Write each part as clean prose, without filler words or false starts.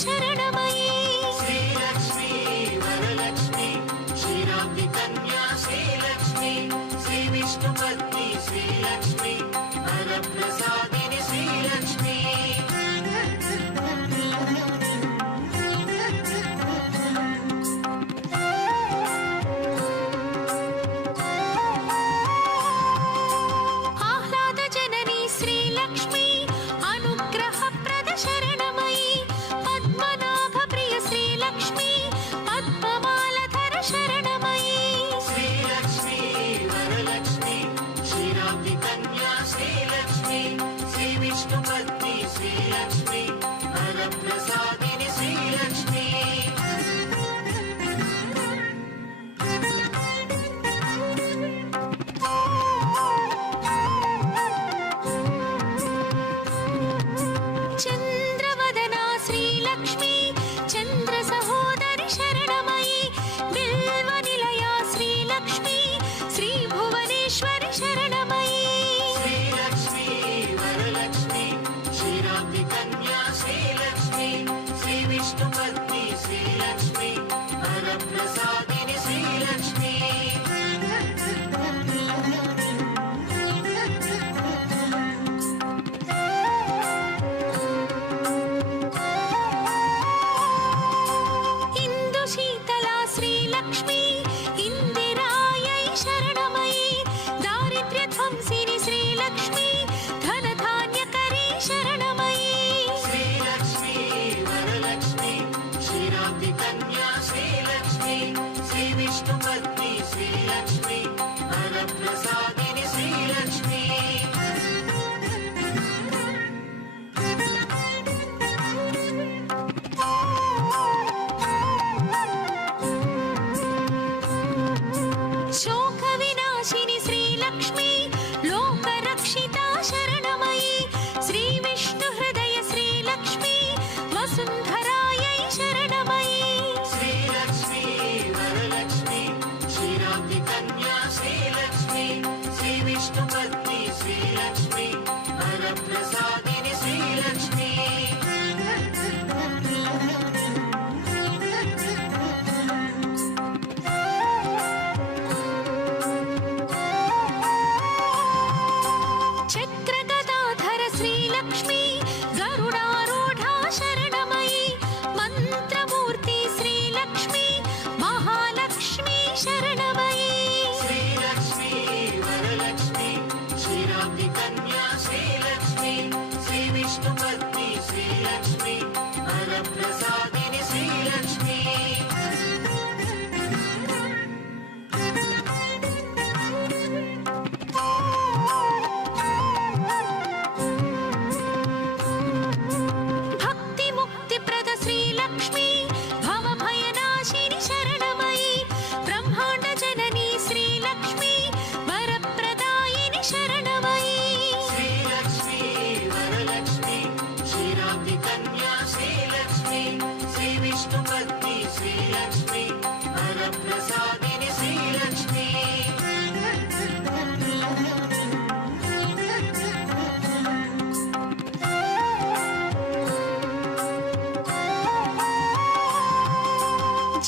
शरणमयी श्रीलक्ष्मी वरलक्ष्मी क्षीराब्धि कन्या श्रीलक्ष्मी श्रीविष्णुपत्नी श्रीलक्ष्मी वरप्रसादिनी श्रीलक्ष्मी विष्णुपत्नी श्रीलक्ष्मी वरप्रसादिनी श्रीलक्ष्मी चंद्रवदना श्रीलक्ष्मी चंद्रसहोदरि शरणमयी बिल्वनिलया श्रीलक्ष्मी श्रीभुवनेश्वरि शरणमयी कन्या श्रीलक्ष्मी श्रीविष्णुपत्नी श्रीलक्ष्मी वरप्रसादिनी श्रीलक्ष्मी इंदुशीतला श्रीलक्ष्मी इंदिरायै शरणमयी दारिद्र्यध्वंसिनी श्रीलक्ष्मी धनधान्यकरी शरणमयी कन्या श्रीलक्ष्मी श्रीविष्णुपत्नी श्रीलक्ष्मी वरप्रसादिनी श्रीलक्ष्मी शोकविनाशिनी श्रीलक्ष्मी लोकरक्षिता शरणमयी श्रीविष्णुहृदय श्रीलक्ष्मी वसुन्धरायै शरणमयी कन्या श्रीलक्ष्मी श्रीविष्णुपत्नी श्रीलक्ष्मी वरप्रसादिनी श्रीलक्ष्मी चक्रगदाधर श्रीलक्ष्मी गरुडारूढा शरणमयी मंत्रमूर्ति श्रीलक्ष्मी महालक्ष्मी शरणमयी कन्या श्रीलक्ष्मी श्रीविष्णुपत्नी श्रीलक्ष्मी वरप्रसादिनी श्रीलक्ष्मी भक्ति मुक्तिप्रद श्रीलक्ष्मी भवभयनाशिनी शरणमयी ब्रह्मांड जननी श्रीलक्ष्मी वरप्रदायिनी शरणमयी कन्या श्रीलक्ष्मी श्रीविष्णुपत्नी श्रीलक्ष्मी वरप्रसादिनी श्रीलक्ष्मी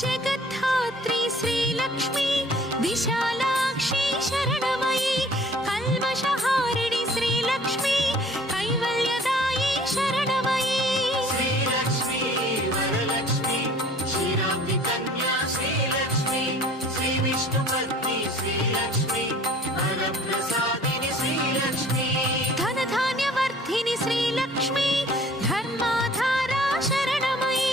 जगद्धात्री श्रीलक्ष्मी विशालाक्षी शरणमयी कल्मषहारिणी श्रीलक्ष्मी कैवल्यदायी शरणमयी कन्या श्रीलक्ष्मी श्रीविष्णुपत्नी श्रीलक्ष्मी वरप्रसादिनी श्रीलक्ष्मी धनधान्यवर्धिनी श्रीलक्ष्मी धर्माधारा शरणमयी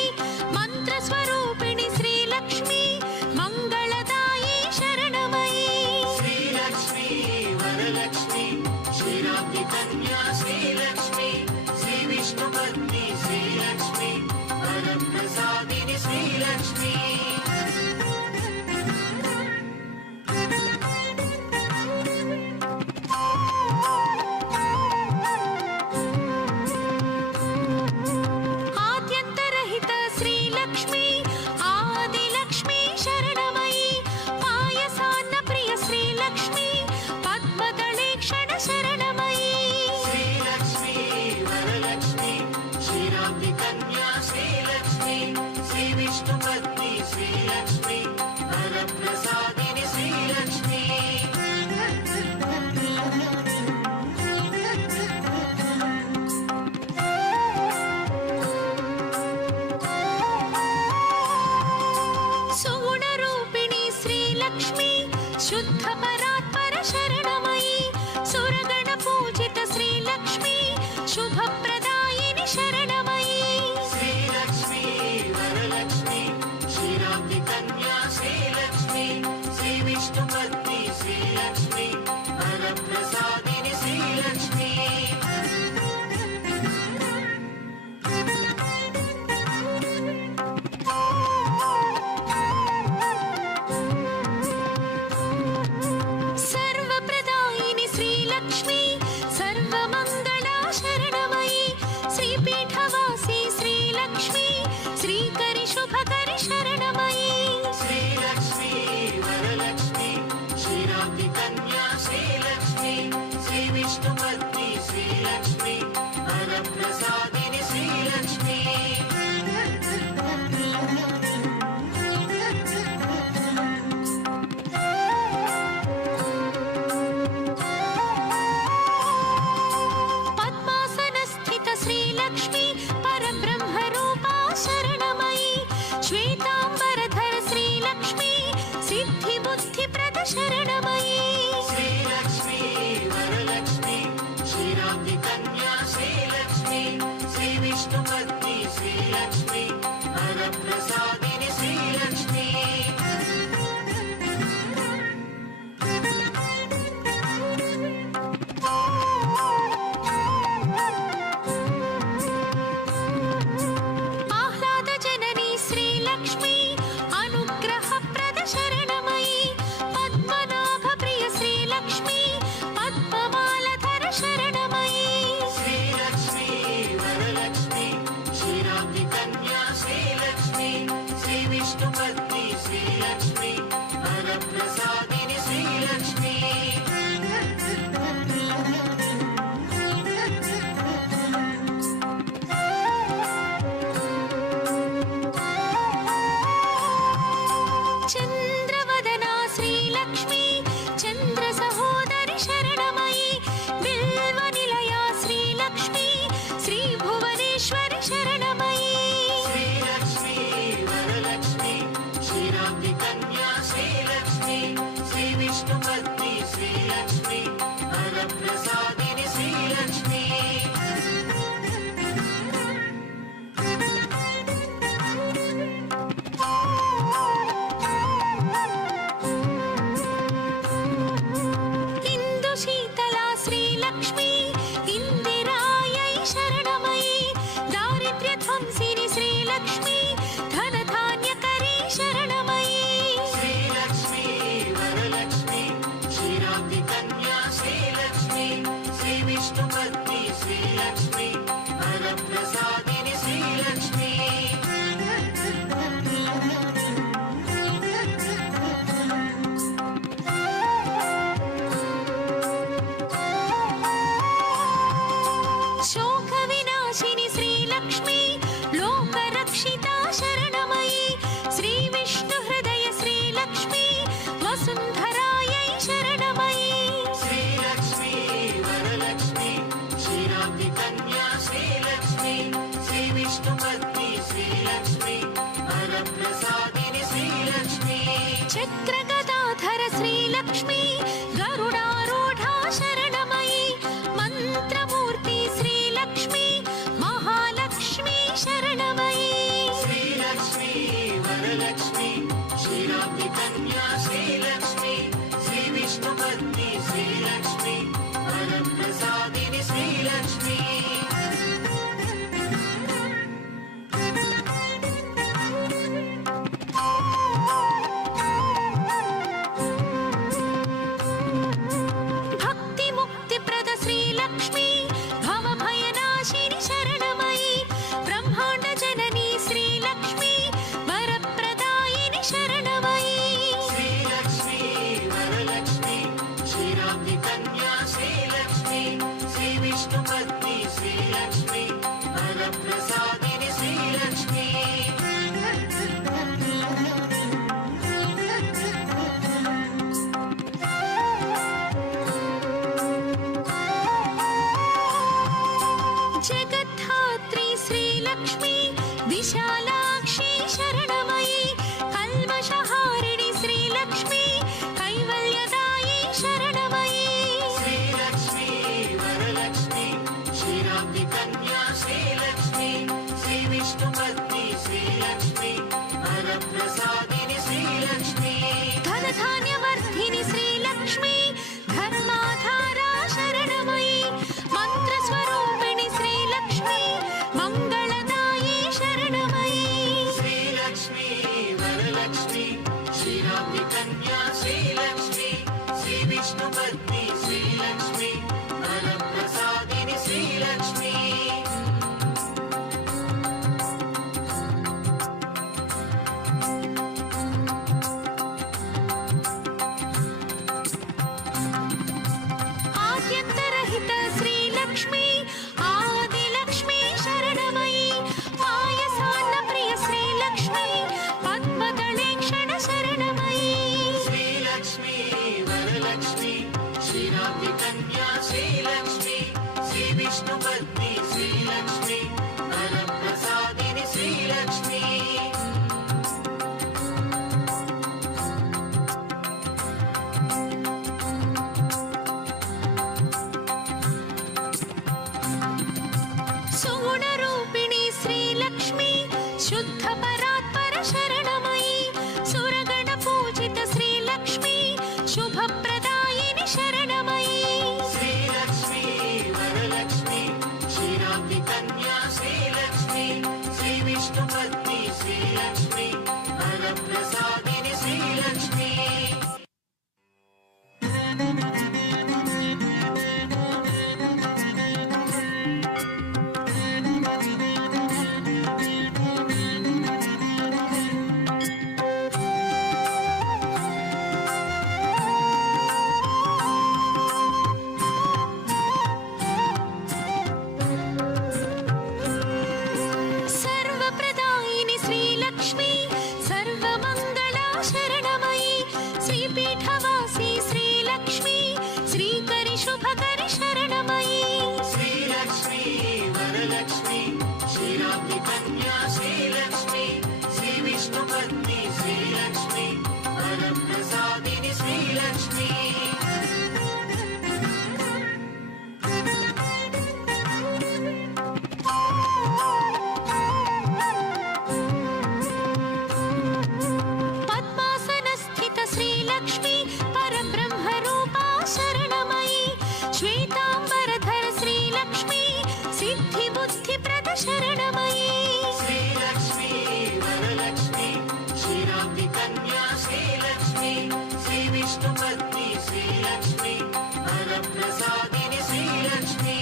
मंत्रस्वरूपिणी श्रीलक्ष्मी मंगलदायी शरणमयी वरलक्ष्मी कन्या श्रीलक्ष्मी श्रीविष्णुपत्नी श्रीलक्ष्मी वरप्रसादिनी श्रीलक्ष्मी आद्यन्तरहित श्रीलक्ष्मी आदिलक्ष्मी शरणमयी पायसान्नप्रिय श्रीलक्ष्मी पद्मदलेक्षण शरणमयी शुभप्रदायिनि शरणमयी श्रीलक्ष्मी वरलक्ष्मी क्षीराब्धि कन्या श्रीलक्ष्मी श्रीविष्णुपत्नी श्रीलक्ष्मी वरप्रसादिनि श्रीलक्ष्मी सर्वप्रदायिनि श्रीलक्ष्मी सर्वमङ्गला शरणमयी श्रीपीठवासी श्रीलक्ष्मी श्रीकरि शुभकरि शरणमयी श्रीलक्ष्मी वरलक्ष्मी क्षीराब्धि कन्या श्रीलक्ष्मी श्रीविष्णुपत्नी श्रीलक्ष्मी वरप्रसादिनि श्रीलक्ष्मी पद्मासनस्थित श्रीलक्ष्मी परब्रह्मरूपा शरणमयी श्वेताम्बरधर श्रीलक्ष्मी सिद्धिबुद्धिप्रद शरणमयी श्रीलक्ष्मी वरलक्ष्मी क्षीराब्धि कन्या श्रीलक्ष्मी श्रीविष्णुपत्नी श्रीलक्ष्मी वरप्रसादिनि श्रीलक्ष्मी आह्लादजननी श्रीलक्ष्मी अनुग्रहप्रद शरणमयी पद्मनाभप्रिय श्रीलक्ष्मी पद्ममालधर शरणमयी श्रीलक्ष्मी वरलक्ष्मी क्षीराब्धि कन्या श्रीलक्ष्मी श्रीविष्णुपत्नी श्रीलक्ष्मी वरप्रसादिनि श्रीलक्ष्मी चन्द्रवदना श्रीलक्ष्मी चन्द्रसहोदरि शरणमयी बिल्वनिलया श्रीलक्ष्मी श्रीभुवनेश्वरि शरणमयी श्रीलक्ष्मी वरलक्ष्मी क्षीराब्धि कन्या श्रीलक्ष्मी श्रीविष्णुपत्नी श्रीलक्ष्मी वरप्रसादिनि श्रीलक्ष्मी इन्दुशीतला श्रीलक्ष्मी इन्दिरायै शरणमयी दारिद्र्यध्वंसिनि श्रीलक्ष्मी धनधान्यकरी शरणमयी श्रीलक्ष्मी वरलक्ष्मी क्षीराब्धि कन्या श्रीलक्ष्मी श्रीविष्णुपत्नी श्रीलक्ष्मी वरप्रसादिनि श्रीलक्ष्मी शोकविनाशिनि श्रीलक्ष्मी लोकरक्षिता शरणमयी श्रीविष्णुहृदय श्रीलक्ष्मी वसुन्धरायै शरणमयी श्रीलक्ष्मी वरलक्ष्मी क्षीराब्धि कन्या श्रीलक्ष्मी श्रीविष्णुपत्नी श्रीलक्ष्मी वरप्रसादिनि श्रीलक्ष्मी चक्रगदाधर श्रीलक्ष्मी गरुडारूढा शरणमयी मन्त्रमूर्ति श्रीलक्ष्मी महालक्ष्मी शरणमयी श्रीलक्ष्मी वरलक्ष्मी क्षीराब्धि कन्या श्रीलक्ष्मी श्रीविष्णुपत्नी श्रीलक्ष्मी वरप्रसादिनि श्रीलक्ष्मी भक्तिमुक्तिप्रद श्रीलक्ष्मी भवभयनाशिनि शरणमयी ब्रह्माण्डजननी श्रीलक्ष्मी वरप्रदायिनि शरणमयी श्रीलक्ष्मी वरलक्ष्मी क्षीराब्धि कन्या श्रीलक्ष्मी श्रीविष्णुपत्नी श्रीलक्ष्मी वरप्रसादिनि श्रीलक्ष्मी जगद्धात्री श्रीलक्ष्मी विशालाक्षी शरणमयी कल्मषहारिणि श्रीलक्ष्मी कैवल्यदायी शरणमयी श्रीलक्ष्मी वरलक्ष्मी क्षीराब्धि विष्णुपत्नी श्रीलक्ष्मी वरप्रसादिनि श्रीलक्ष्मी सुगुणरूपिणी श्रीलक्ष्मी शुद्ध परात्पर शरणमयी सुरगणपूजित श्रीलक्ष्मी शुभप्रदायिनि शरणमयी श्रीलक्ष्मी वरलक्ष्मी क्षीराब्धि कन्या श्रीलक्ष्मी श्रीविष्णुपत्नी श्रीलक्ष्मी वरप्रसादिनि श्रीलक्ष्मी सर्वप्रदायिनि श्रीलक्ष्मी सर्वमङ्गला शरणमयी श्रीपीठवासी श्रीलक्ष्मी श्रीकरि शुभकरि शरणमयी श्रीलक्ष्मी वरलक्ष्मी क्षीराब्धि कन्या श्रीलक्ष्मी श्रीविष्णुपत्नी श्रीलक्ष्मी वरप्रसादिनि श्रीलक्ष्मी पद्मासनस्थित श्रीलक्ष्मी परब्रह्मरूपा शरणमयी श्वेताम्बरधर श्रीलक्ष्मी सिद्धिबुद्धिप्रद शरणमयी श्रीलक्ष्मी वरलक्ष्मी क्षीराब्धि कन्या श्रीलक्ष्मी श्रीविष्णुपत्नी श्रीलक्ष्मी वरप्रसादिनि श्रीलक्ष्मी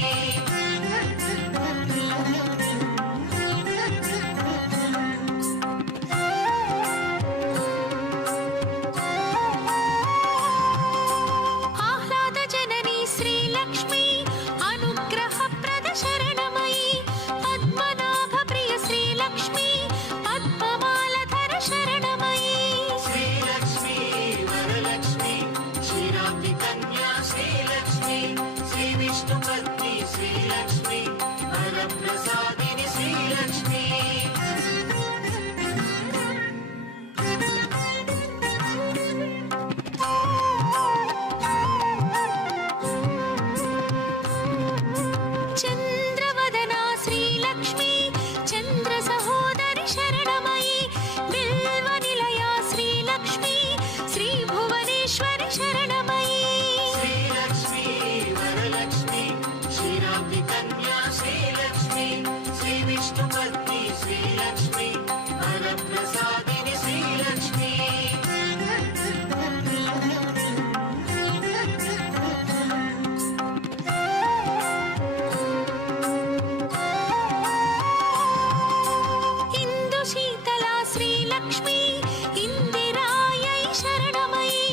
आह्लादजननी श्रीलक्ष्मी अनुग्रहप्रद शरणमयी पद्मनाभप्रिय श्रीलक्ष्मी पद्ममालधर शरणमयी श्रीलक्ष्मी वरलक्ष्मी क्षीराब्धि कन्या श्रीलक्ष्मी श्रीविष्णुपत्नी श्रीलक्ष्मी वरप्रसादिनि श्रीलक्ष्मी चन्द्रवदना श्रीलक्ष्मी चन्द्रसहोदरि शरणमयी बिल्वनिलया श्रीलक्ष्मी श्रीभुवनेश्वरि शरणमयी श्रीलक्ष्मी वरलक्ष्मी क्षीराब्धि कन्या श्रीलक्ष्मी श्रीविष्णुपत्नी श्रीलक्ष्मी वरप्रसादिनि श्रीलक्ष्मी इन्दुशीतला श्रीलक्ष्मी इन्दिरायै शरणमयी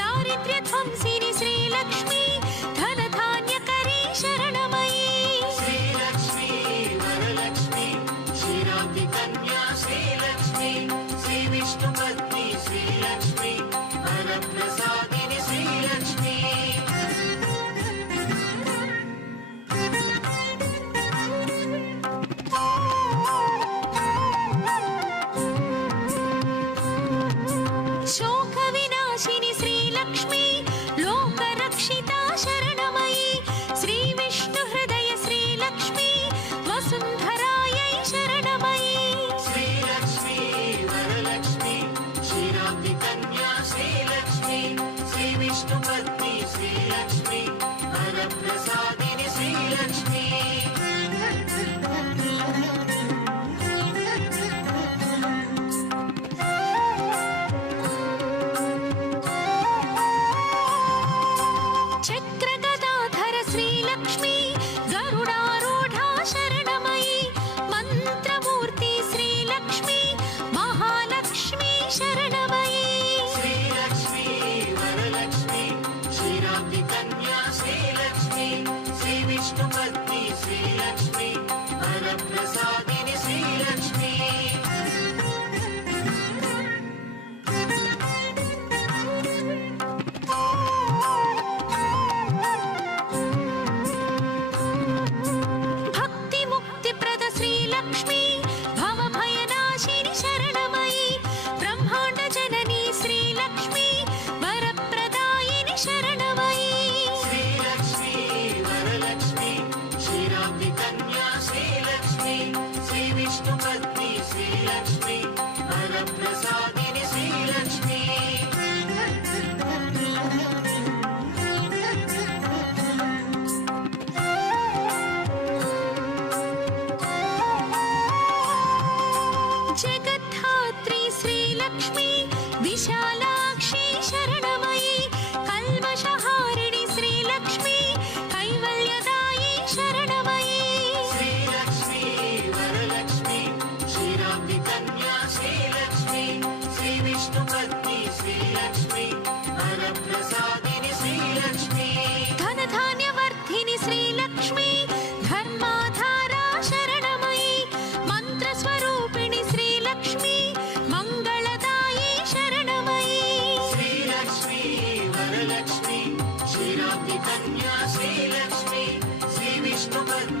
दारिद्र्यध्वंसिनि श्रीलक्ष्मी धनधान्यकरी शरणमयी श्रीलक्ष्मी वरलक्ष्मी क्षीराब्धि कन्या श्रीलक्ष्मी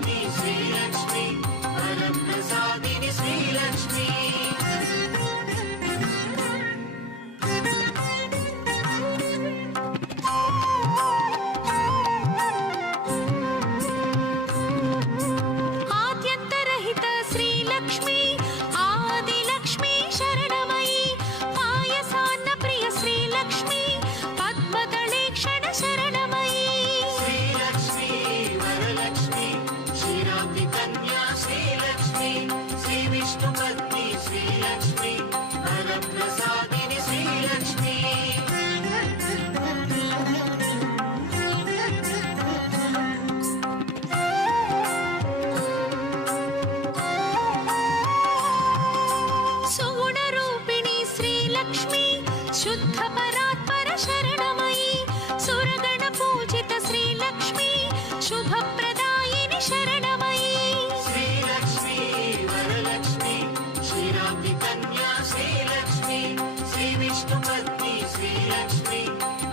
విష్ణుపత్ని శ్రీలక్ష్మి వరప్రసాదిని శ్రీలక్ష్మి ఆద్యంతరహిత శ్రీలక్ష్మి ఆదిలక్ష్మి శరణమయి పాయసాన్న ప్రియ శ్రీలక్ష్మి పద్మదళేక్షణ శరణమయి శ్రీలక్ష్మి వరలక్ష్మి క్షీరాబ్ది కన్యా శ్రీలక్ష్మి శ్రీ విష్ణుపత్ని శ్రీలక్ష్మి వరప్రసాదిని శ్రీలక్ష్మి సుగుణ రూపిణి శ్రీలక్ష్మి శుద్ధ పరాత్పర శరణమయి సురగణ పూజిత శ్రీలక్ష్మి శుభప్రదాయిని శరణమయి శ్రీలక్ష్మి వరలక్ష్మి క్షీరాబ్ది కన్యా శ్రీలక్ష్మి శ్రీ విష్ణుపత్ని శ్రీలక్ష్మి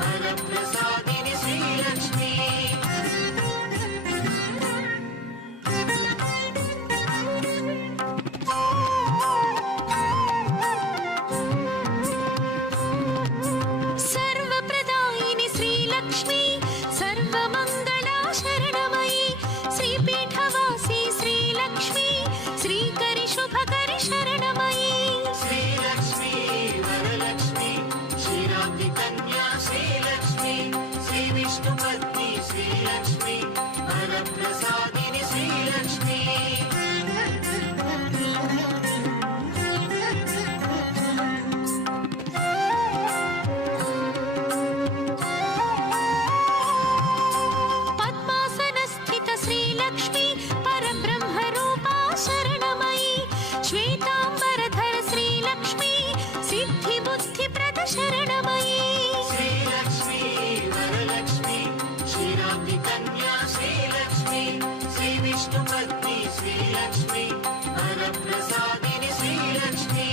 వరప్రసాదిని శ్రీలక్ష్మి సర్వప్రదాయిని శ్రీలక్ష్మి సర్వమంగళ శరణమయి శ్రీపీఠవాసి శ్రీలక్ష్మి శ్రీకరి శుభకరి శరణమయి శ్రీలక్ష్మి వరలక్ష్మి క్షీరాబ్ది కన్యా శ్రీలక్ష్మి శ్రీ విష్ణుపత్ని శ్రీలక్ష్మి వరప్రసాదిని శ్రీలక్ష్మి పద్మాసన స్థిత శ్రీలక్ష్మి పరబ్రహ్మ రూపా శరణమయి శ్వేతాంబరధర శ్రీలక్ష్మి సిద్ధి బుద్ధి ప్రద శరణమయి శ్రీలక్ష్మి వరలక్ష్మి క్షీరాబ్ది కన్యా శ్రీలక్ష్మి శ్రీ విష్ణుపత్ని శ్రీలక్ష్మి వరప్రసాదిని శ్రీలక్ష్మి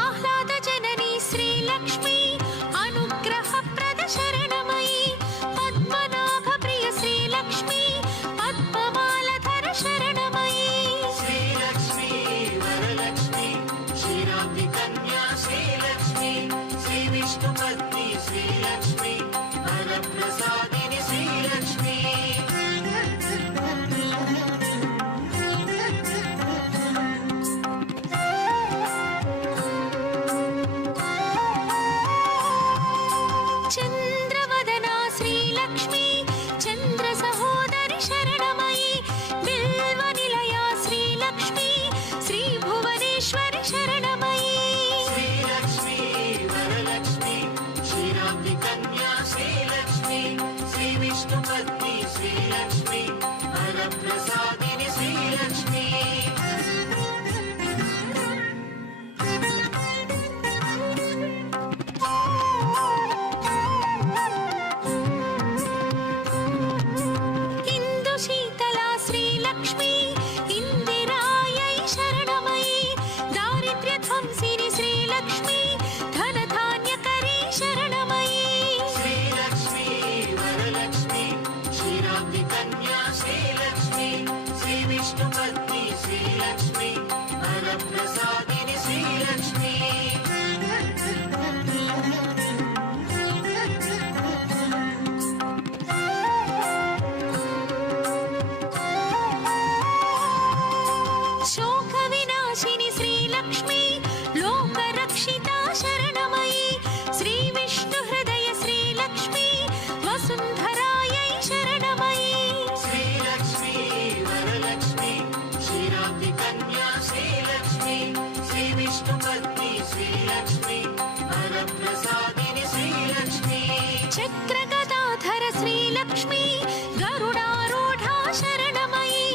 ఆహ్లాద జనని శ్రీలక్ష్మి అనుగ్రహ ప్రద శరణమయి పద్మనాభ ప్రియ శ్రీలక్ష్మి పద్మమాలధర శరణమయి శ్రీలక్ష్మి వరలక్ష్మి క్షీరాబ్ది కన్యా శ్రీలక్ష్మి శ్రీ విష్ణుపత్ని శ్రీలక్ష్మి వరప్రసాదిని శ్రీలక్ష్మి చంద్రవదనా శ్రీలక్ష్మి చంద్ర సహోదరి శరణమయి బిల్వ నిలయా శ్రీలక్ష్మి శ్రీ భువనేశ్వరి శరణమయి శ్రీలక్ష్మి వరలక్ష్మి క్షీరాబ్ది కన్యా శ్రీలక్ష్మి శ్రీ విష్ణుపత్ని శ్రీలక్ష్మి వరప్రసాదిని శ్రీలక్ష్మి ఇందు శీతలా శ్రీలక్ష్మి ఇందిరాయై శరణమయి దారిద్ర్య ధ్వంసిని శ్రీలక్ష్మి ధనధాన్యకరీ శరణమయి శ్రీలక్ష్మి వరలక్ష్మి క్షీరాబ్ది కన్యా శ్రీలక్ష్మి శ్రీ విష్ణుపత్ని శ్రీలక్ష్మి వరప్రసాదిని శ్రీలక్ష్మి శోక వినాశిని శ్రీలక్ష్మి లోకరక్షిత శరణమయి శ్రీ విష్ణు హృదయ శ్రీలక్ష్మి వసుంధరాయై శరణమయి శ్రీలక్ష్మి వరలక్ష్మి క్షీరాబ్ది కన్యా శ్రీలక్ష్మి శ్రీ విష్ణుపత్ని శ్రీలక్ష్మి వరప్రసాదిని శ్రీలక్ష్మి చక్రగదాధర శ్రీలక్ష్మి గరుడారూఢా శరణమయి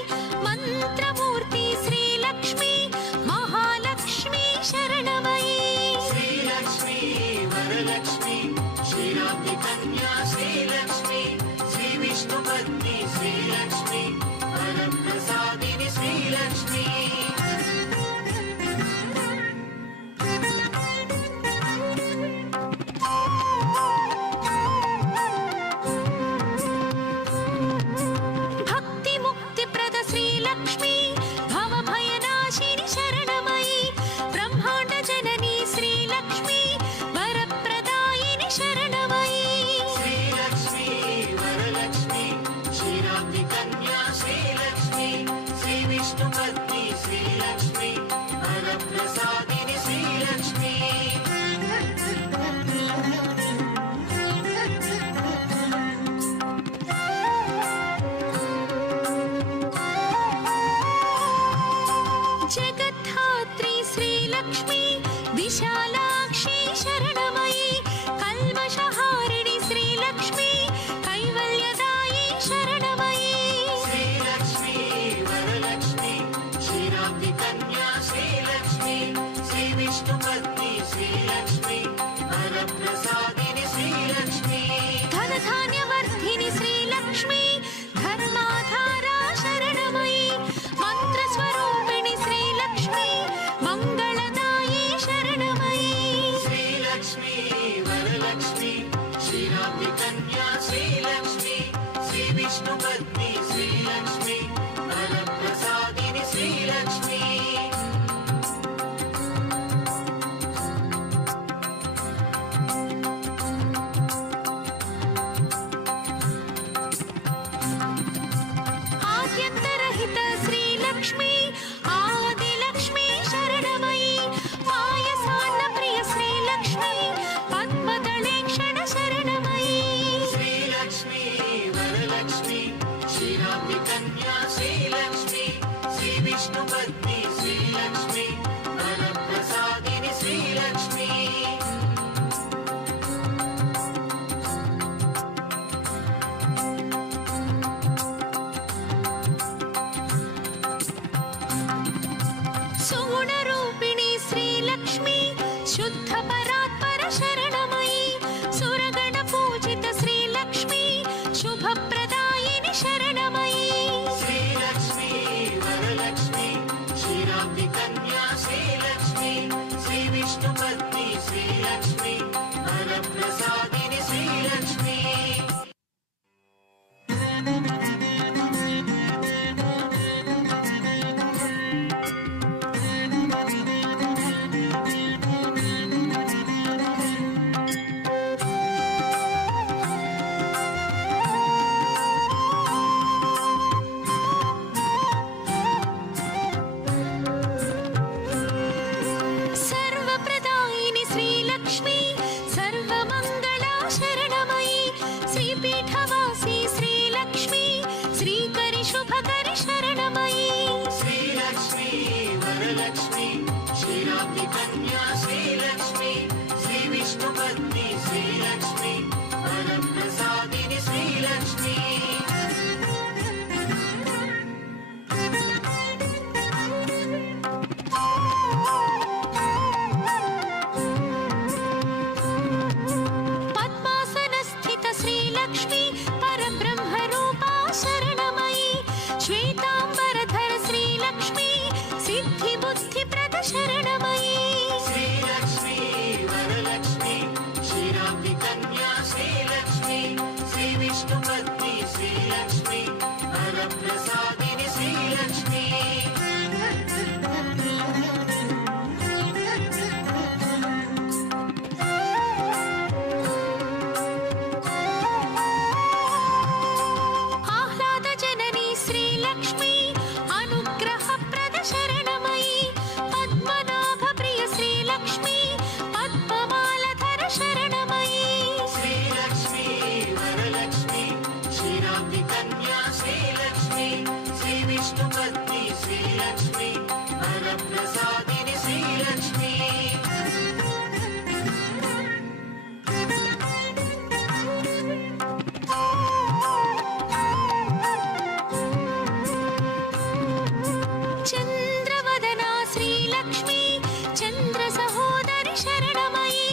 మంత్రమూర్తి శ్రీలక్ష్మి మహాలక్ష్మి శరణమయి శ్రీలక్ష్మి వరలక్ష్మి క్షీరాబ్ది కన్యా శ్రీలక్ష్మి శ్రీ విష్ణుపత్ని శ్రీలక్ష్మి వరప్రసాదిని శ్రీలక్ష్మి श्रीलक्ष्मी विशालाक्षी शरणमयी कल्मषहारिणि श्रीलक्ष्मी कैवल्यदायी शरणमयी श्रीलक्ष्मी वरलक्ष्मी क्षीराब्धि कन्या श्रीलक्ष्मी श्रीविष्णुपत्नी श्रीलक्ष्मी वरप्रसादिनि श्रीलक्ष्मी धनधान्यवर्धिनि श्रीलक्ष्मी धर्माधारा शरणमयी मन्त्रस्वरूपिणि श्रीलक्ष्मी मङ्गलदायी शरणमयी श्रीलक्ष्मी वरलक्ष्मी क्षीराब्धि कन्या श्रीलक्ष्मी श्रीविष्णुपत्नी श्रीलक्ष्मी वरप्रसादिनि श्रीलक्ष्मी आद्यन्तरहित श्रीलक्ष्मी आदिलक्ष्मी शरणमयी पायसान्नप्रिय श्रीलक्ष्मी पद्मदलेक्षण शरणमयी श्रीलक्ष्मी वरलक्ष्मी क्षीराब्धि कन्या श्रीलक्ष्मी श्रीविष्णुपत्नी श्रीलक्ष्मी वरप्रसादिनि श्रीलक्ष्मी सुगुणरूपिणी श्रीलक्ष्मी शुद्धपरात्पर शरणमयी सुरगणपूजित श्रीलक्ष्मी शुभप्रदायिनि शरणमयी श्रीलक्ष्मी वरलक्ष्मी क्षीराब्धि कन्या श्रीलक्ष्मी श्रीविष्णुपत्नी श्रीलक्ष्मी वरप्रसादिनि श्रीलक्ष्मी सर्वप्रदायिनि श्रीलक्ष्मी सर्वमङ्गला शरणमयी श्रीपीठवासी श्रीलक्ष्मी श्रीकरि शुभकरि शरणमयी श्रीलक्ष्मी वरलक्ष्मी क्षीराब्धि कन्या श्रीलक्ष्मी श्रीविष्णुपत्नी श्रीलक्ष्मी वरप्रसादिनि श्रीलक्ष्मी पद्मासनस्थित श्रीलक्ष्मी परब्रह्मरूपा शरणमयी श्वेताम्बरधर श्रीलक्ष्मी सिद्धिबुद्धिप्रद शरणमयी श्रीलक्ष्मी वरलक्ष्मी क्षीराब्धि कन्या श्रीलक्ष्मी श्रीविष्णुपत्नी श्रीलक्ष्मी वरप्रसादिनि श्रीलक्ष्मी आह्लादजननी श्रीलक्ष्मी अनुग्रहप्रद शरणमयी पद्मनाभप्रिय श्रीलक्ष्मी पद्ममालधर शरणमयी श्रीलक्ष्मी वरलक्ष्मी क्षीराब्धि कन्या श्रीलक्ष्मी श्रीविष्णुपत्नी श्रीलक्ष्मी वरप्रसादिनि श्रीलक्ष्मी चन्द्रवदना श्रीलक्ष्मी चन्द्रसहोदरि शरणमयी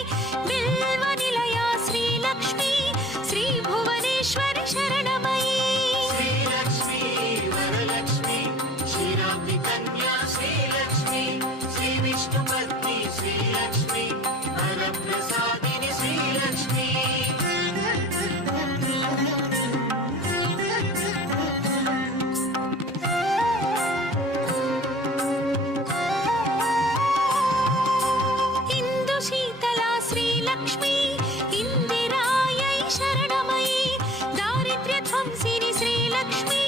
बिल्वनिलया श्रीलक्ष्मी श्रीभुवनेश्वरि शरणमयी श्रीलक्ष्मी वरलक्ष्मी क्षीराब्धि कन्या श्रीलक्ष्मी श्रीविष्णुपत्नी श्रीलक्ष्मी वरप्रसादिनि श्रीलक्ष्मी इन्दुशीतला श्रीलक्ष्मी इन्दिरायै शरणमयी दारिद्र्यध्वंसिनि श्रीलक्ष्मी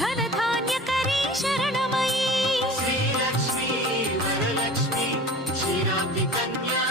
धनधान्यकरी शरणमयी श्रीलक्ष्मी वरलक्ष्मी क्षीराब्धि कन्या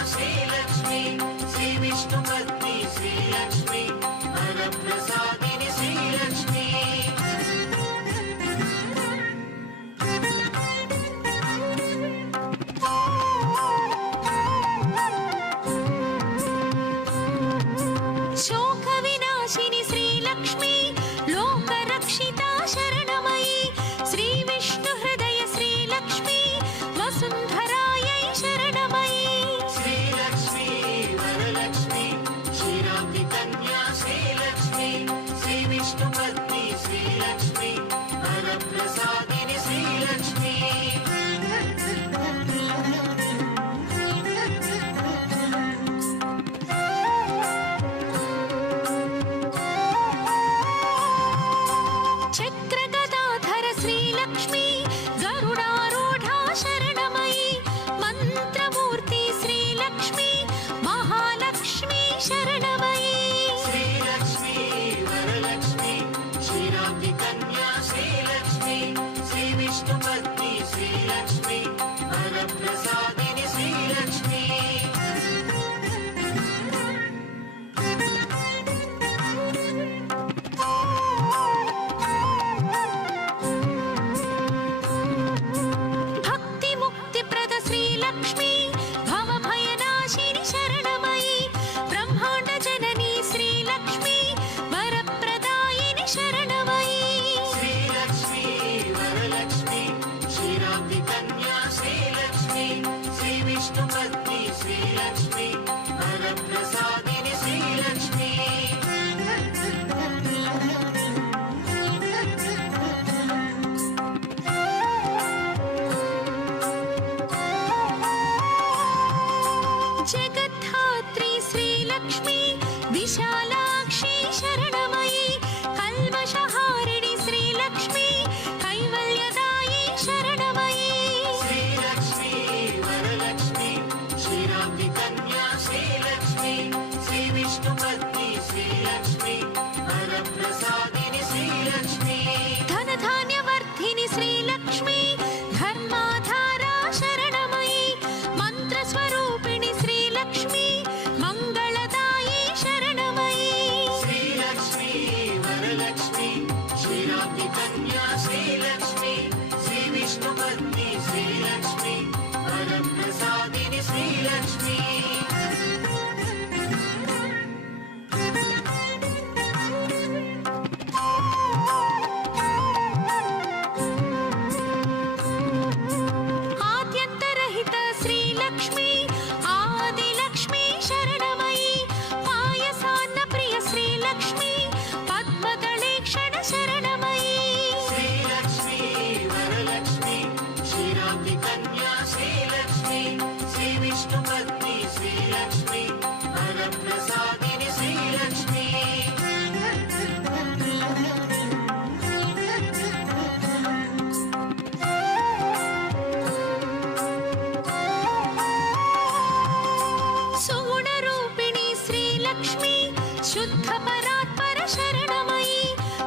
విష్ణుపత్ని శ్రీలక్ష్మి వరప్రసాదిని శ్రీలక్ష్మి జగద్ధాత్రి శ్రీలక్ష్మి విశాలాక్షి శరణమయి కల్మషహారిణి శ్రీలక్ష్మి కైవల్యదాయి శరణమయి శ్రీలక్ష్మి వరలక్ష్మి క్షీరాబ్ది కన్యా శ్రీలక్ష్మి శ్రీ విష్ణుపత్ని శ్రీలక్ష్మి వరప్రసాదిని శ్రీలక్ష్మి ధనధాన్యవర్ధిని శ్రీలక్ష్మి ధర్మాధారా శరణమయి మంత్రస్వరూపిణి శ్రీలక్ష్మి మంగళదాయి శరణమయి శ్రీలక్ష్మి వరలక్ష్మి క్షీరాబ్ది కన్యా శ్రీలక్ష్మి శ్రీ విష్ణుపత్ని శ్రీలక్ష్మి వరప్రసాదిని శ్రీలక్ష్మి ఆద్యంతరహిత శ్రీలక్ష్మి ఆదిలక్ష్మి శరణమయి పాయసాన్న ప్రియ శ్రీలక్ష్మి పద్మదళేక్షణ శరణమయి శ్రీలక్ష్మి వరలక్ష్మి క్షీరాబ్ది కన్యా శ్రీలక్ష్మి శ్రీ విష్ణుపత్ని శ్రీలక్ష్మి వరప్రసాదిని శ్రీలక్ష్మి సుగుణరూపిణి శ్రీలక్ష్మి శుద్ధ పరాత్పర శరణమయి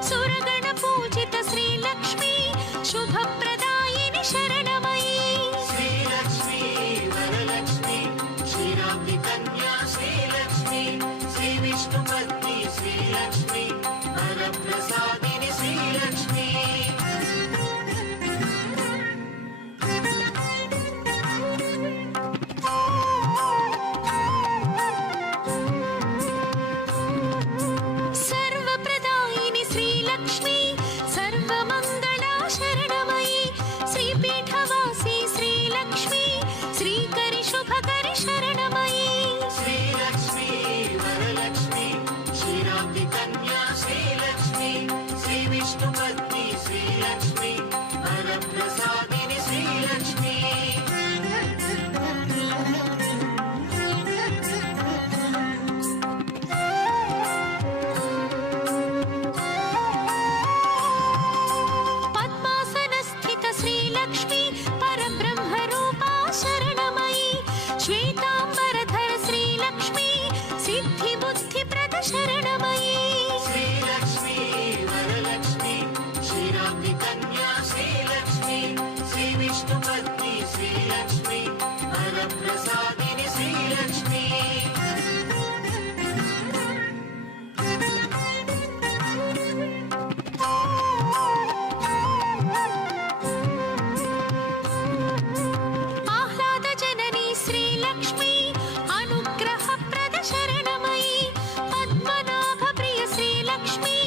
సురగణ పూజిత శ్రీలక్ష్మి శుభప్రదాయిని శరణమయి శ్రీలక్ష్మి వరలక్ష్మి క్షీరాబ్ది కన్యా శ్రీలక్ష్మి శ్రీ విష్ణుపత్ని శ్రీలక్ష్మి వరప్రసాదిని శ్రీలక్ష్మి సర్వప్రదాయిని శ్రీలక్ష్మి సర్వమంగళా శరణమయి శ్రీపీఠవాసి శ్రీలక్ష్మి శ్రీకరి శుభకరి శరణమయి శ్రీలక్ష్మి వరలక్ష్మి క్షీరాబ్ది కన్యా శ్రీలక్ష్మి శ్రీ విష్ణుపత్ని శ్రీలక్ష్మి వరప్రసాదిని శ్రీలక్ష్మి పద్మాసనస్థిత శ్రీలక్ష్మి పరబ్రహ్మరూపా శరణమయి శ్వేతాంబరధర శ్రీలక్ష్మి సిద్ధి బుద్ధిప్రద శరణమయి శ్రీలక్ష్మి వరలక్ష్మి క్షీరాబ్ది కన్యా శ్రీలక్ష్మి శ్రీ విష్ణుపత్ని శ్రీలక్ష్మి వరప్రసాదిని శ్రీలక్ష్మి ఆహ్లాద జనని శ్రీలక్ష్మి అనుగ్రహప్రద శరణమయి పద్మనాభ ప్రియ శ్రీలక్ష్మి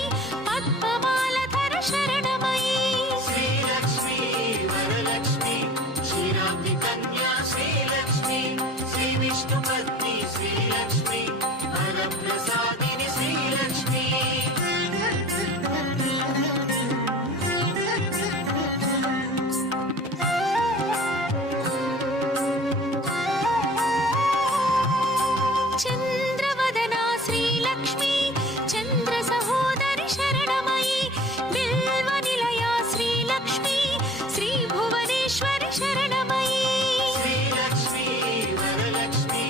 పద్మమాలధర శరణమయి శ్రీలక్ష్మి వరలక్ష్మి క్షీరాబ్ది కన్యా శ్రీలక్ష్మి శ్రీ విష్ణుపత్ని శ్రీలక్ష్మి వరప్రసాదిని శ్రీలక్ష్మి చంద్రవదనా శ్రీలక్ష్మి చంద్ర సహోదరి శరణమయి బిల్వ నిలయా శ్రీలక్ష్మి శ్రీ భువనేశ్వరి శరణమయి శ్రీలక్ష్మి వరలక్ష్మి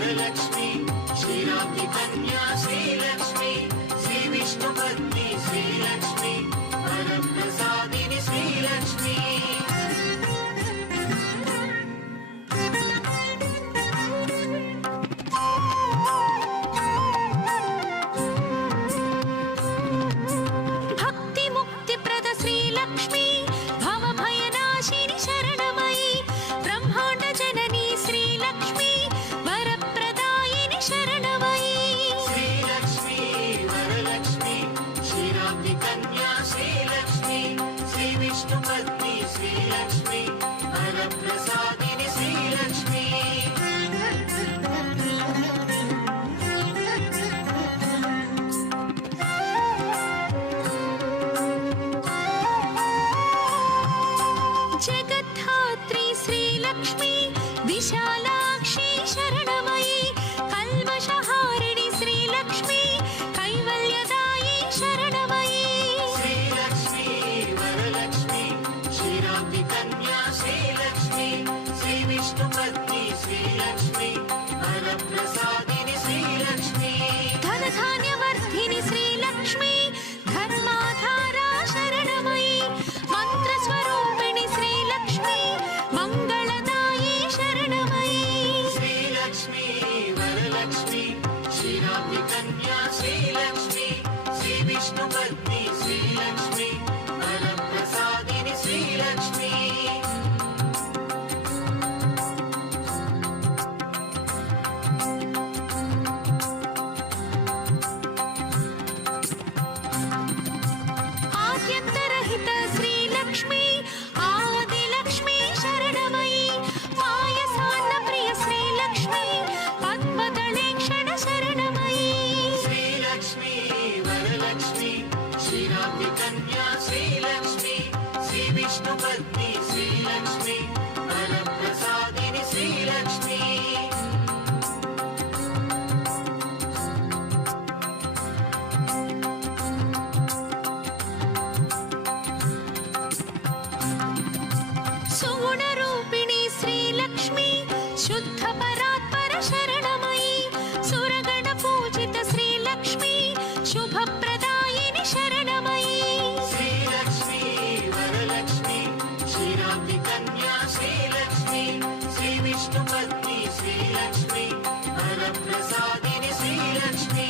वरलक्ष्मी श्रीराम्नि कन्या श्रीलक्ष्मी श्रीविष्णुपत्नी श्रीलक्ष्मी वरप्रसादिनि श्रीलक्ष्मी विष्णुपत्नी श्रीलक्ष्मी वरप्रसादिनि श्रीलक्ष्मी जगद्धात्री श्रीलक्ष्मी विशालाक्षी शरणमयी कल्मषहारिणि श्रीलक्ष्मी कैवल्यदायी शरणमयी कन्या श्रीलक्ष्मी श्रीविष्णुपत्नी श्रीलक्ष्मी वरप्रसादिनि श्रीलक्ष्मी धनधान्यवर्धिनि श्रीलक्ष्मी धर्माधारा शरणमयी मन्त्रस्वरूपिणि श्रीलक्ष्मी मङ्गलदायी शरणमयी श्रीलक्ष्मी वरलक्ष्मी श्रीराम्नि कन्या श्रीलक्ष्मी श्रीविष्णुपत्नी श्रीलक्ष्मी वरप्रसादिनि श्रीलक्ष्मी आद्यन्तरहित श्रीलक्ष्मी आदिलक्ष्मी शरणमयी पायसान्नप्रिय श्रीलक्ष्मी पद्मदलेक्षण शरणमयी श्रीलक्ष्मी वरलक्ष्मी श्रीराम्नि कन्या श्रीलक्ष्मी श्रीविष्णुपत्नी श्रीलक्ष्मी वरप्रसादिनि श्रीलक्ष्मी सुगुणरूपिणी श्रीलक्ष्मी शुद्धपरात्पर शरणमयी सुरगणपूजित श्रीलक्ष्मी शुभप्रदायिनि शरणमयी श्रीलक्ष्मी वरलक्ष्मी श्रीराम्नि कन्या श्रीलक्ष्मी श्रीविष्णुपत्नी श्रीलक्ष्मी वरप्रसादिनि श्रीलक्ष्मी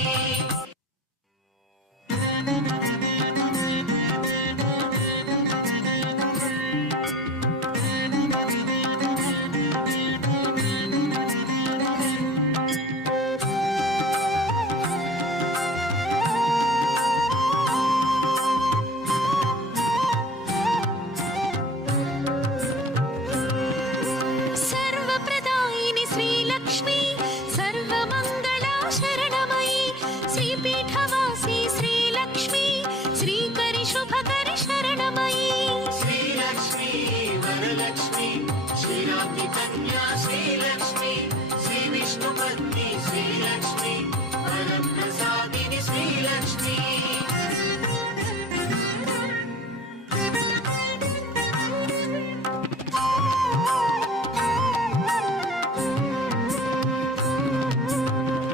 सर्वप्रदायिनि श्रीलक्ष्मी सर्वमङ्गला शरणमयी श्रीपीठवासी श्रीलक्ष्मी श्रीकरि शुभकरि शरणमयी श्रीलक्ष्मी वरलक्ष्मी श्रीराम्नि कन्या श्रीलक्ष्मी श्रीविष्णुपत्नी श्रीलक्ष्मी वरप्रसादिनि श्रीलक्ष्मी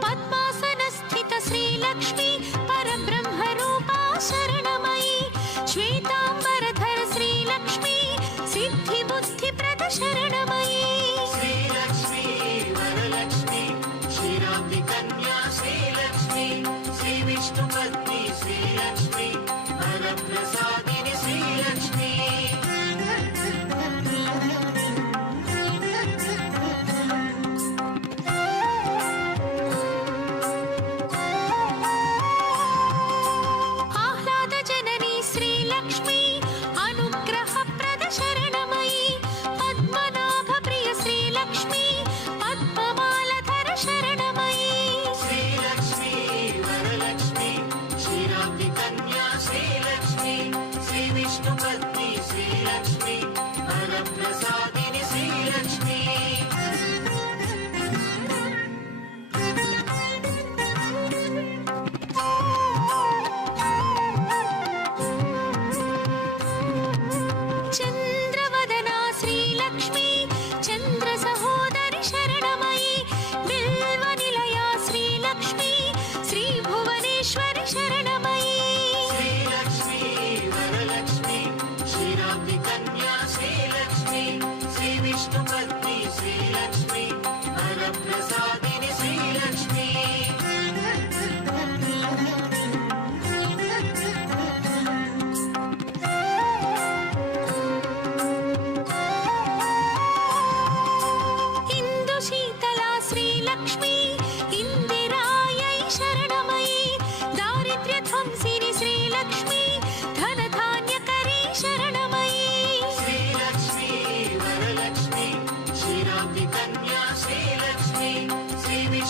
पद्मासनस्थित श्रीलक्ष्मी परब्रह्मरूपा शरणमयी श्वेताम्बरधर श्रीलक्ष्मी सिद्धिबुद्धिप्रद शरणमयी श्रीलक्ष्मी वरलक्ष्मी श्रीराम्नि कन्या श्रीलक्ष्मी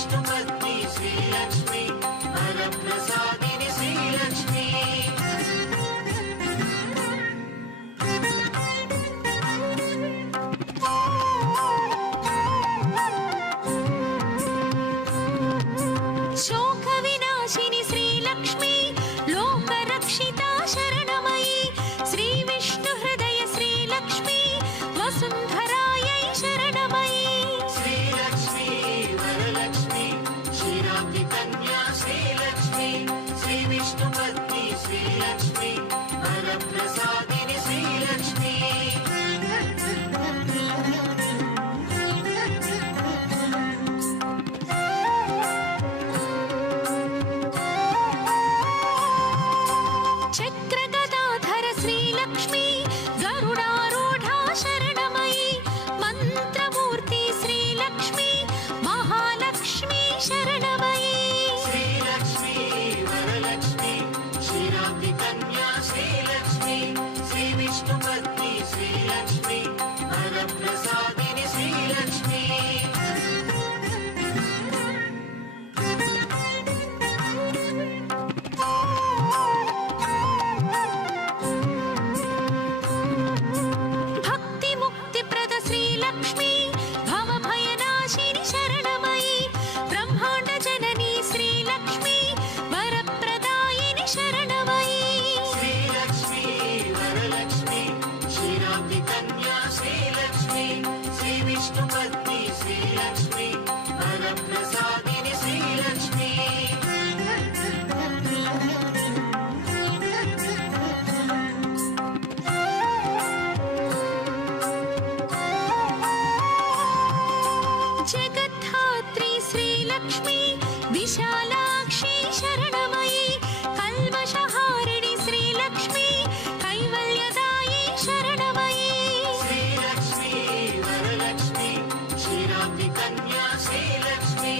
श्रीविष्णुपत्नी श्रीलक्ष्मी वरप्रसादिनि श्रीलक्ष्मी शोकविनाशिनि श्रीलक्ष्मी लोकरक्षिता शरणमयी श्रीविष्णुहृदय श्रीलक्ष्मी वसुन्धरायै शरणमयी श्रीलक्ष्मी वरलक्ष्मी क्षीराब्धिकन्या श्रीलक्ष्मी श्रीविष्णुपत्नी श्रीलक्ष्मी वरप्रसादिनि श्रीलक्ष्मी चक्रगदाधर श्रीलक्ष्मी गरुडारूढा शरणमयी मन्त्रमूर्ति श्रीलक्ष्मी महालक्ष्मी शरणमयी श्रीलक्ष्मी वरलक्ष्मी क्षीराब्धिकन्या श्रीलक्ष्मी श्रीविष्णुपत्नी श्रीलक्ष्मी वरप्रसादिनि श्रीलक्ष्मी भक्तिमुक्तिप्रद श्रीलक्ष्मी भवभयनाशिनि शरणमयी ब्रह्माण्डजननी श्रीलक्ष्मी वरप्रदायिनि शरणमयी श्रीलक्ष्मी वरलक्ष्मी क्षीराब्धिकन्या श्रीलक्ष्मी श्रीविष्णुपत्नी श्रीलक्ष्मी वरप्रसादिनि श्रीलक्ष्मी जगद्धात्री श्रीलक्ष्मी विशालाक्षी शरणमयी कल्मषहारिणि श्रीलक्ष्मी कैवल्यदायी शरणमयी श्रीलक्ष्मी वरलक्ष्मी क्षीराब्धिकन्या श्रीलक्ष्मी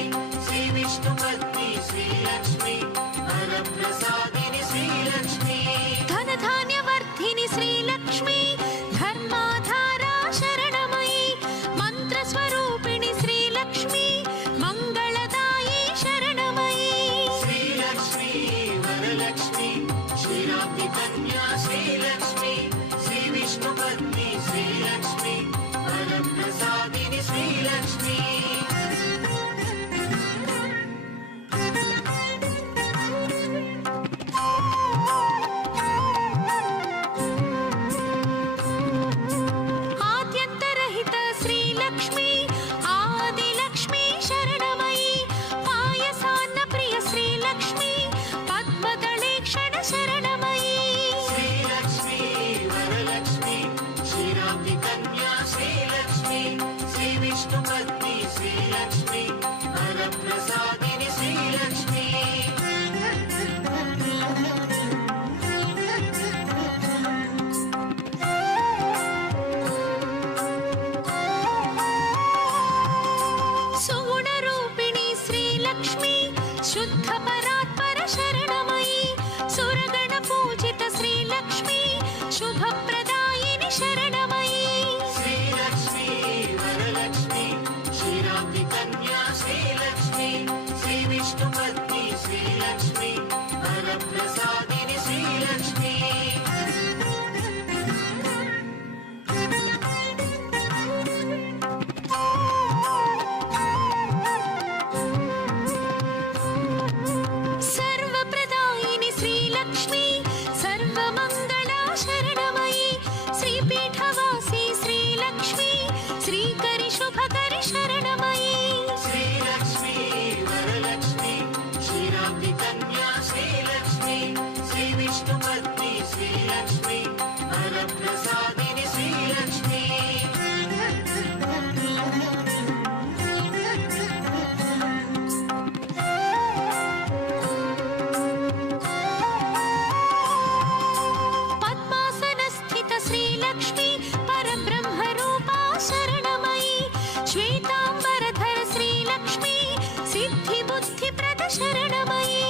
श्रीविष्णुपत्नी श्रीलक्ष्मी वरप्रसादिनि श्रीलक्ष्मी धनधान्यवर्धिनि श्रीलक्ष्मी धर्माधारा शरणमयी मन्त्रस्वरूपिणि श्रीलक्ष्मी मङ्गलदायी शरणमयी श्रीलक्ष्मी वरलक्ष्मी क्षीराब्धिकन्या श्रीलक्ष्मी श्रीविष्णुपत्नी श्रीलक्ष्मी वरप्रसादिनि श्रीलक्ष्मी आद्यन्तरहित श्रीलक्ष्मी आदिलक्ष्मी शरणमयी पायसान्नप्रिय श्रीलक्ष्मी पद्मदलेक्षण शरणमयी श्रीलक्ष्मी वरलक्ष्मी क्षीराब्धिकन्या श्रीलक्ष्मी श्रीविष्णुपत्नी श्रीलक्ष्मी वरप्रसादिनि श्रीलक्ष्मी सुगुणरूपिणी श्रीलक्ष्मी शुद्धपरात्पर शरणमयी सुरगणपूजित श्रीलक्ष्मी शुभप्रदायिनि शरणमयी श्रीलक्ष्मी वरलक्ष्मी क्षीराब्धिकन्या श्रीलक्ष्मी श्रीविष्णुपत्नी श्रीलक्ष्मी वरप्रसादिनि श्रीलक्ष्मी सर्वप्रदायिनि श्रीलक्ष्मी सर्वमङ्गला शरणमयी श्रीपीठवासी श्रीलक्ष्मी श्रीकरि शुभकरि शरणमयी श्रीलक्ष्मी वरलक्ष्मी क्षीराब्धिकन्या श्रीलक्ष्मी श्रीविष्णुपत्नी श्रीलक्ष्मी वरप्रसादिनि श्रीलक्ष्मी पद्मासनस्थित श्रीलक्ष्मी परब्रह्मरूपा शरणमयी श्वेताम्बरधर श्रीलक्ष्मी सिद्धिबुद्धिप्रद शरणमयी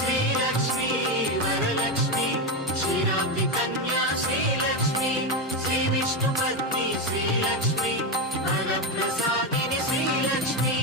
श्रीलक्ष्मी वरलक्ष्मी क्षीराब्धिकन्या श्रीलक्ष्मी श्रीविष्णुपत्नी श्रीलक्ष्मी वरप्रसादिनि श्रीलक्ष्मी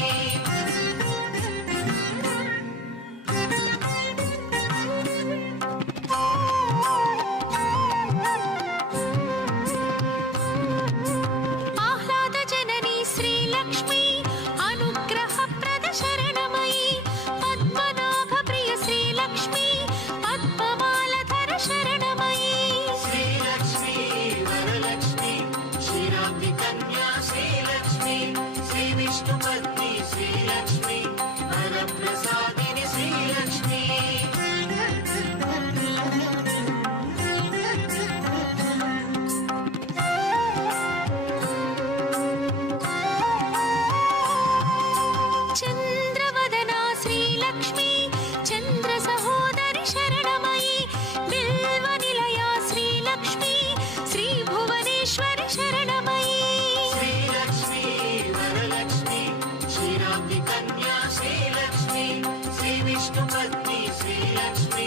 श्रीविष्णुपत्नी श्रीलक्ष्मी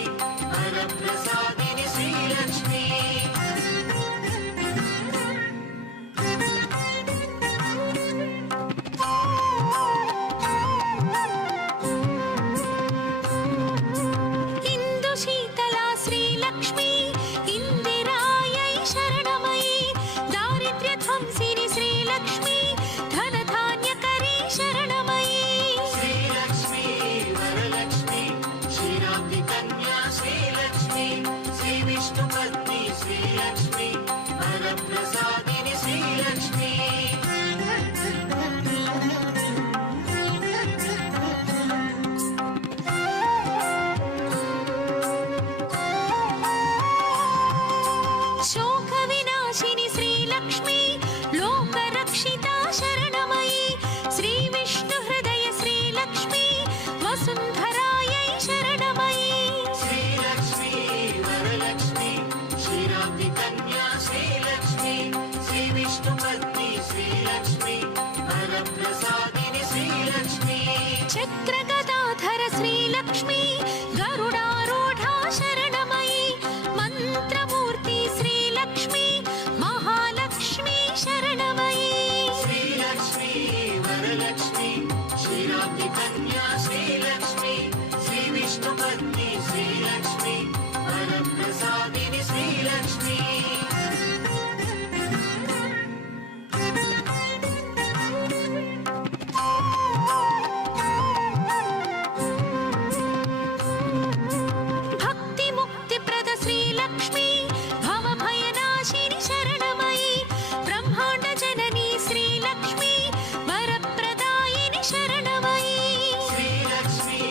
वरप्रसादिनि श्रीलक्ष्मी ఇందు శీతలా శ్రీలక్ష్మి ఇందిరాయై శరణమయి దారిద్ర్య ధ్వంసిని శ్రీలక్ష్మి ధనధాన్యకరీ శరణమయి श्रीलक्ष्मी वरलक्ष्मी क्षीराब्धि कन्या श्रीलक्ष्मी श्रीविष्णुपत्नी श्रीलक्ष्मी वरप्रसादिनि श्रीलक्ष्मी శోక వినాశిని శ్రీలక్ష్మి లోకరక్షితా శరణమయి శ్రీ విష్ణు హృదయ శ్రీలక్ష్మి వసుంధరాయై శరణమయి श्रीलक्ष्मी वरलक्ष्मी क्षीराब्धि कन्या श्रीलक्ष्मी श्रीविष्णुपत्नी श्रीलक्ष्मी वरप्रसादिनि श्रीलक्ष्मी చక్రగదాధర శ్రీలక్ష్మి గరుడారూఢా శరణమయి మంత్రమూర్తి శ్రీలక్ష్మి మహాలక్ష్మి శరణమయి श्रीलक्ष्मी वरलक्ष्मी क्षीराब्धि कन्या श्रीलक्ष्मी श्रीविष्णुपत्नी श्रीलक्ष्मी वरप्रसादिनि श्रीलक्ष्मी భక్తి ముక్తి ప్రద శ్రీలక్ష్మి భవభయనాశిని శరణమయి బ్రహ్మాండ జనని శ్రీలక్ష్మి వరప్రదాయిని శరణమయి श्रीलक्ष्मी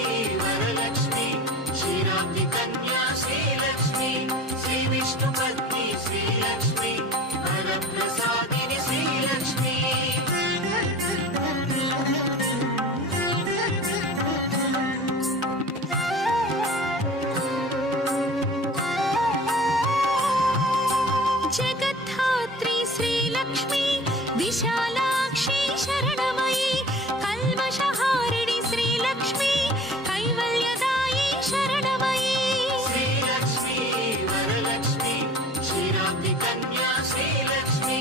वरलक्ष्मी क्षीराब्धि कन्या श्रीलक्ष्मी श्रीविष्णुपत्नी श्रीलक्ष्मी वरप्रसादिनि श्रीलक्ष्मी జగద్ధాత్రి శ్రీలక్ష్మి విశాలాక్షి శరణమయి కల్మషహారిణి శ్రీలక్ష్మి కైవల్యదాయి శరణమయి श्रीलक्ष्मी वरलक्ष्मी क्षीराब्धि कन्या श्रीलक्ष्मी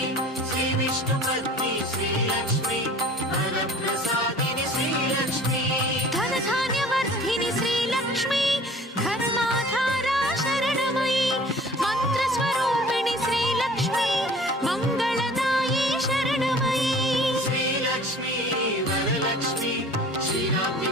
श्रीविष्णुपत्नी श्रीलक्ष्मी वरप्रसादिनि श्रीलक्ष्मी ధనధాన్యవర్ధిని శ్రీలక్ష్మి ధర్మాధారా శరణమయి మంత్రస్వరూపిణి శ్రీలక్ష్మి మంగళదాయి శరణమయి श्रीलक्ष्मी वरलक्ष्मी क्षीराब्धि